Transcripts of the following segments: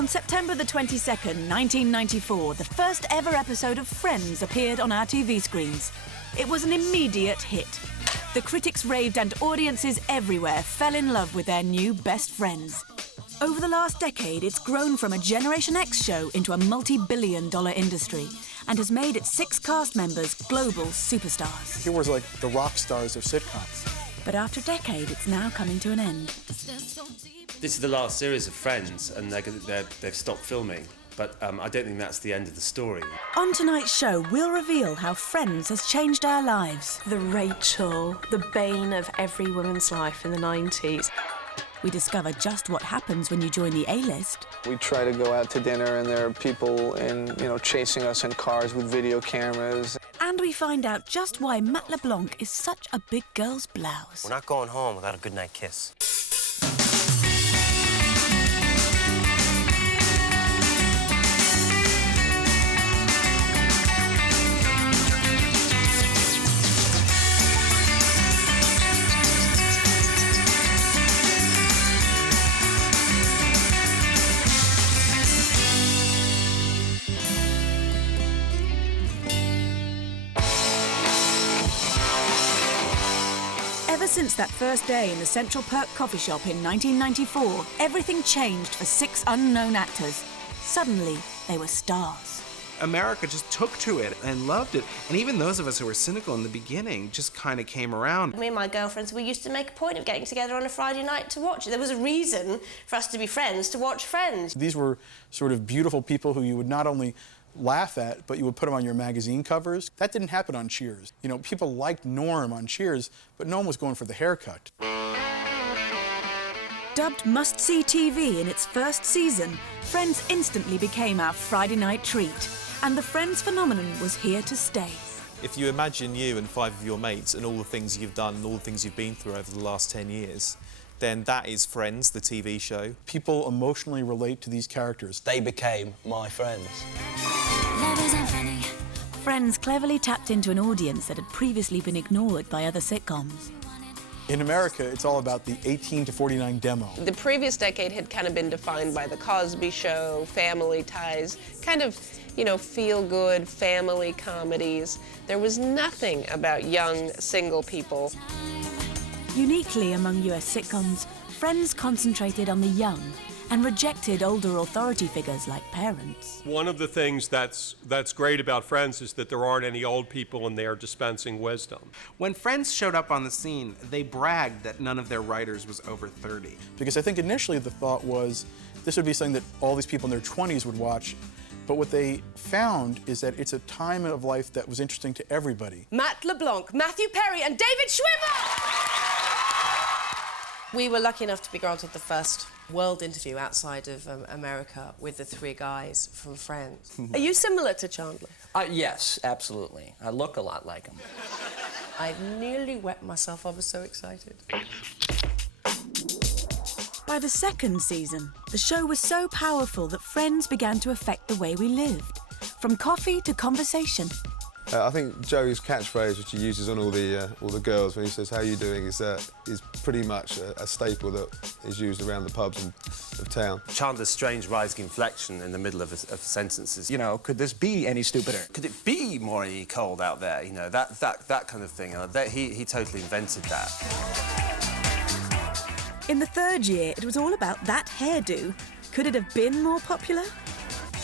On September the 22nd, 1994, the first ever episode of Friends appeared on our TV screens. It was an immediate hit. The critics raved and audiences everywhere fell in love with their new best friends. Over the last decade, it's grown from a Generation X show into a multi-billion-dollar industry and has made its 6 cast members global superstars. Here was like the rock stars of sitcoms. But after a decade, it's now coming to an end. This is the last series of Friends, and they've stopped filming. But I don't think that's the end of the story. On tonight's show, we'll reveal how Friends has changed our lives. The Rachel, the bane of every woman's life in the 90s. We discover just what happens when you join the A-list. We try to go out to dinner and there are people chasing us in cars with video cameras. And we find out just why Matt LeBlanc is such a big girl's blouse. We're not going home without a goodnight kiss. Ever since that first day in the Central Perk coffee shop in 1994, everything changed for 6 unknown actors. Suddenly, they were stars. America just took to it and loved it. And even those of us who were cynical in the beginning just kind of came around. Me and my girlfriends, we used to make a point of getting together on a Friday night to watch it. There was a reason for us to be friends, to watch Friends. These were sort of beautiful people who you would not only laugh at, but you would put them on your magazine covers. That didn't happen on Cheers. You know, people liked Norm on Cheers, but no one was going for the haircut. Dubbed must-see TV in its first season, Friends instantly became our Friday night treat. And the Friends phenomenon was here to stay. If you imagine you and 5 of your mates and all the things you've done and all the things you've been through over the last 10 years, then that is Friends, the TV show. People emotionally relate to these characters. They became my friends. Friends cleverly tapped into an audience that had previously been ignored by other sitcoms. In America, it's all about the 18 to 49 demo. The previous decade had kind of been defined by The Cosby Show, Family Ties, kind of, feel-good family comedies. There was nothing about young, single people. Uniquely among US sitcoms, Friends concentrated on the young and rejected older authority figures like parents. One of the things that's great about Friends is that there aren't any old people in there dispensing wisdom. When Friends showed up on the scene, they bragged that none of their writers was over 30. Because I think initially the thought was this would be something that all these people in their 20s would watch. But what they found is that it's a time of life that was interesting to everybody. Matt LeBlanc, Matthew Perry, and David Schwimmer! We were lucky enough to be granted the first world interview outside of America with the 3 guys from Friends. Are you similar to Chandler? Yes, absolutely. I look a lot like him. I nearly wet myself. I was so excited. By the second season, the show was so powerful that Friends began to affect the way we lived, from coffee to conversation. I think Joey's catchphrase, which he uses on all the girls when he says, "How you doing?" is pretty much a staple that is used around the pubs of town. Chandler's strange rising inflection in the middle of sentences. Could this be any stupider? Could it be more cold out there? That kind of thing. He totally invented that. In the third year, it was all about that hairdo. Could it have been more popular?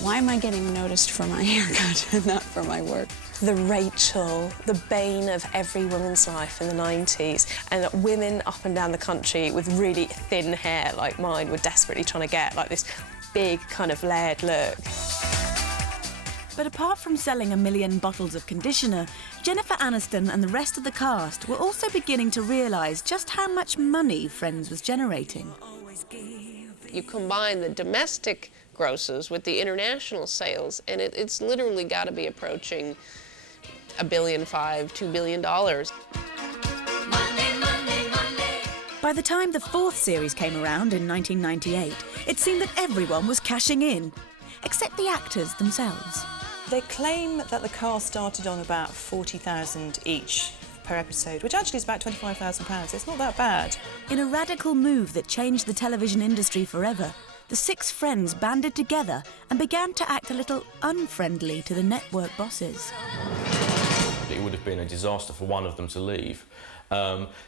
Why am I getting noticed for my haircut and not for my work? The Rachel, the bane of every woman's life in the 90s. And women up and down the country with really thin hair like mine were desperately trying to get like this big kind of layered look. But apart from selling 1 million bottles of conditioner, Jennifer Aniston and the rest of the cast were also beginning to realise just how much money Friends was generating. You combine the domestic grosses with the international sales, and it's literally got to be approaching $1.5 billion, $2 billion. By the time the 4th series came around in 1998, it seemed that everyone was cashing in, except the actors themselves. They claim that the cast started on about $40,000 each per episode, which actually is about £25,000. It's not that bad. In a radical move that changed the television industry forever, the 6 friends banded together and began to act a little unfriendly to the network bosses. It would have been a disaster for one of them to leave.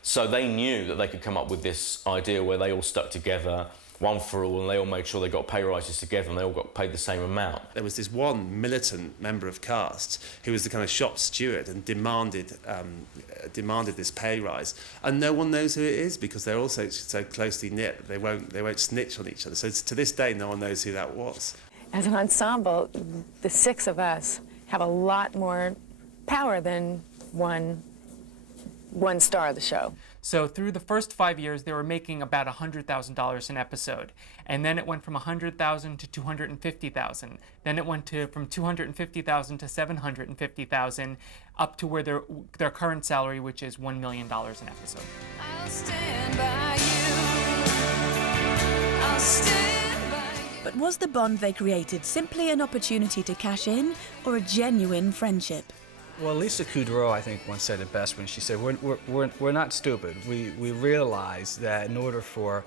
So they knew that they could come up with this idea where they all stuck together, one for all, and they all made sure they got pay rises together and they all got paid the same amount. There was this one militant member of cast who was the kind of shop steward and demanded this pay rise, and no one knows who it is because they're all so closely knit. They won't snitch on each other. So to this day, no one knows who that was. As an ensemble, the 6 of us have a lot more power than one star of the show. So through the first 5 years, they were making about $100,000 an episode. And then it went from $100,000 to $250,000. Then it went from $250,000 to $750,000, up to where their current salary, which is $1 million an episode. I'll stand by you. I'll stand by you. But was the bond they created simply an opportunity to cash in, or a genuine friendship? Well, Lisa Kudrow, I think, once said it best when she said, we're not stupid. We realize that in order for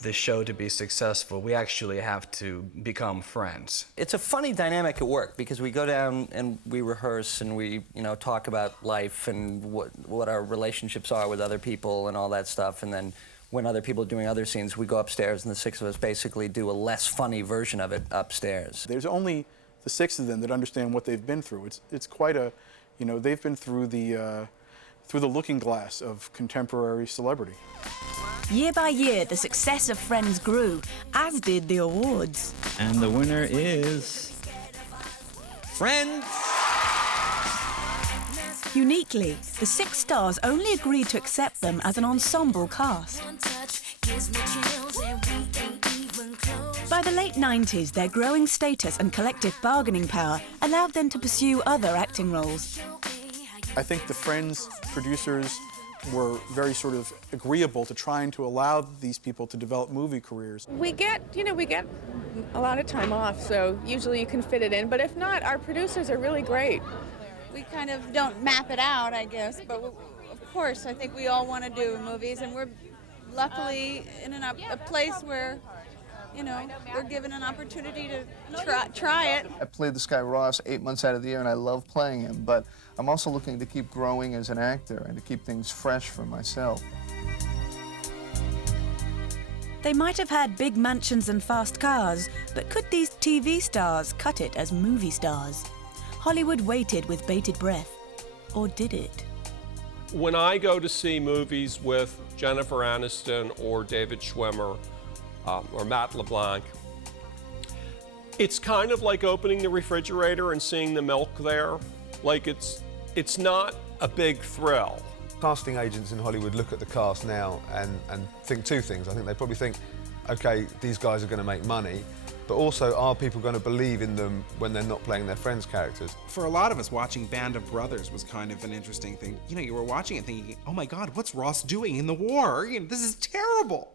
the show to be successful, we actually have to become friends. It's a funny dynamic at work because we go down and we rehearse and we, talk about life and what our relationships are with other people and all that stuff. And then when other people are doing other scenes, we go upstairs and the 6 of us basically do a less funny version of it upstairs. There's only the 6 of them that understand what they've been through. It's quite a... they've been through the looking glass of contemporary celebrity. Year by year, the success of Friends grew, as did the awards. And the winner is... Friends! Uniquely, the 6 stars only agreed to accept them as an ensemble cast. By the late 90s, their growing status and collective bargaining power allowed them to pursue other acting roles. I think the Friends producers were very sort of agreeable to trying to allow these people to develop movie careers. We get a lot of time off, so usually you can fit it in, but if not, our producers are really great. We kind of don't map it out, I guess, but of course, I think we all want to do movies, and we're luckily in a place where we're given an opportunity to try it. I played this guy Ross 8 months out of the year, and I love playing him, but I'm also looking to keep growing as an actor and to keep things fresh for myself. They might have had big mansions and fast cars, but could these TV stars cut it as movie stars? Hollywood waited with bated breath. Or did it? When I go to see movies with Jennifer Aniston or David Schwimmer, or Matt LeBlanc, it's kind of like opening the refrigerator and seeing the milk there. Like it's not a big thrill. Casting agents in Hollywood look at the cast now and think 2 things. I think they probably think, okay, these guys are going to make money, but also, are people going to believe in them when they're not playing their friends' characters? For a lot of us, watching Band of Brothers was kind of an interesting thing. You were watching it thinking, oh my God, what's Ross doing in the war? This is terrible.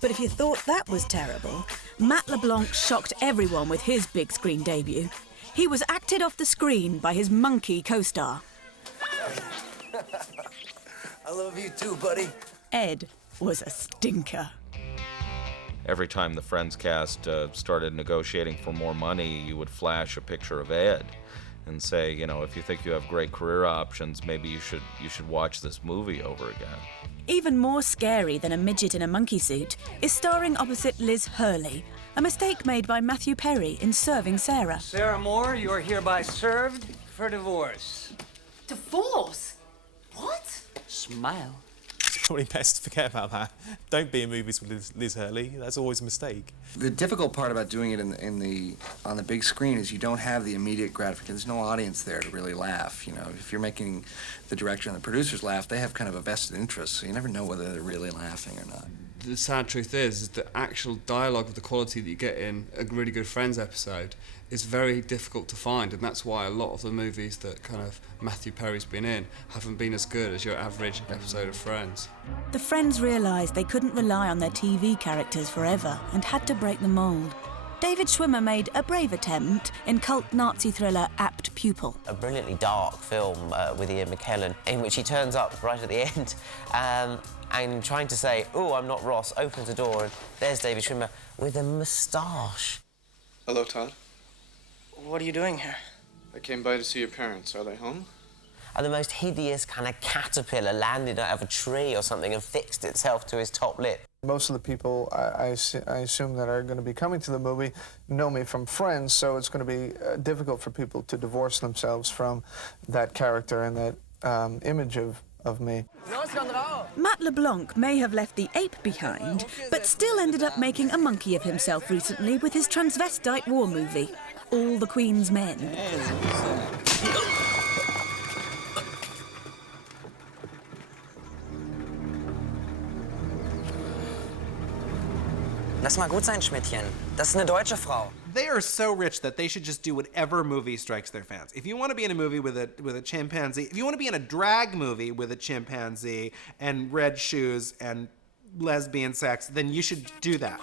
But if you thought that was terrible, Matt LeBlanc shocked everyone with his big screen debut. He was acted off the screen by his monkey co-star. I love you too, buddy. Ed was a stinker. Every time the Friends cast started negotiating for more money, you would flash a picture of Ed and say, if you think you have great career options, maybe you should watch this movie over again. Even more scary than a midget in a monkey suit is starring opposite Liz Hurley, a mistake made by Matthew Perry in Serving Sarah. Sarah Moore, you are hereby served for divorce. Divorce? What? Smile. It's probably best to forget about that. Don't be in movies with Liz Hurley. That's always a mistake. The difficult part about doing it on the big screen is you don't have the immediate gratification. There's no audience there to really laugh. If you're making the director and the producers laugh, they have kind of a vested interest, so you never know whether they're really laughing or not. The sad truth is the actual dialogue of the quality that you get in a really good Friends episode is very difficult to find, and that's why a lot of the movies that kind of Matthew Perry's been in haven't been as good as your average episode of Friends. The Friends realised they couldn't rely on their TV characters forever and had to break the mould. David Schwimmer made a brave attempt in cult Nazi thriller Apt Pupil. A brilliantly dark film with Ian McKellen in which he turns up right at the end and trying to say, oh, I'm not Ross, opens the door, and there's David Schwimmer with a moustache. Hello, Todd. What are you doing here? I came by to see your parents. Are they home? And the most hideous kind of caterpillar landed out of a tree or something and fixed itself to his top lip. Most of the people I assume that are going to be coming to the movie know me from Friends, so it's going to be difficult for people to divorce themselves from that character and that image of me. Matt LeBlanc may have left the ape behind, but still ended up making a monkey of himself recently with his transvestite war movie, All the Queen's Men. Lass mal gut sein, Schmidtchen. Das ist eine deutsche Frau. They are so rich that they should just do whatever movie strikes their fans. If you want to be in a movie with a chimpanzee, if you want to be in a drag movie with a chimpanzee and red shoes and lesbian sex, then you should do that.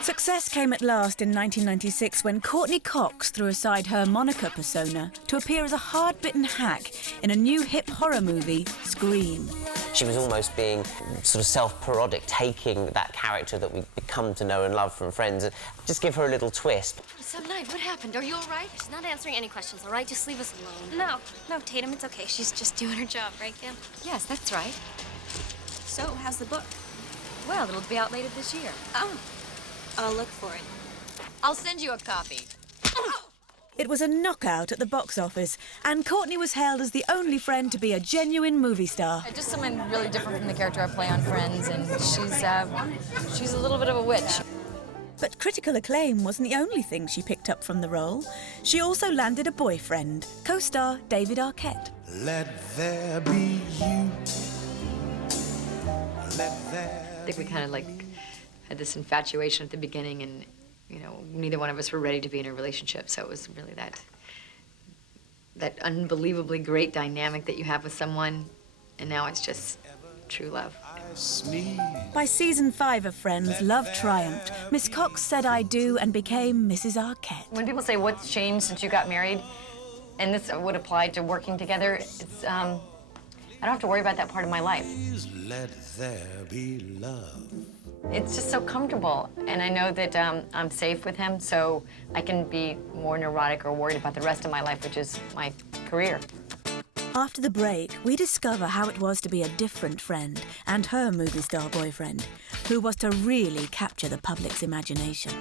Success came at last in 1996 when Courtney Cox threw aside her Monica persona to appear as a hard-bitten hack in a new hip horror movie, Scream. She was almost being sort of self-parodic, taking that character that we've come to know and love from Friends and just give her a little twist. Some night, what happened? Are you all right? She's not answering any questions, all right? Just leave us alone. No, Tatum, it's okay. She's just doing her job, right, Kim? Yes, that's right. So, how's the book? Well, it'll be out later this year. Oh. I'll look for it. I'll send you a copy. It was a knockout at the box office, and Courtney was hailed as the only friend to be a genuine movie star. Just someone really different from the character I play on Friends, and she's a little bit of a witch. But critical acclaim wasn't the only thing she picked up from the role. She also landed a boyfriend, co-star David Arquette. Let there be you. Let there. I think we kind of had this infatuation at the beginning, and neither one of us were ready to be in a relationship, so it was really that unbelievably great dynamic that you have with someone, and now it's just true love. By season 5 of Friends, love triumphed. Miss Cox said I do and became Mrs. Arquette. When people say, what's changed since you got married, and this would apply to working together, it's, I don't have to worry about that part of my life. Let there be love. It's just so comfortable, and I know that I'm safe with him, so I can be more neurotic or worried about the rest of my life, which is my career. After the break, we discover how it was to be a different friend and her movie star boyfriend, who was to really capture the public's imagination.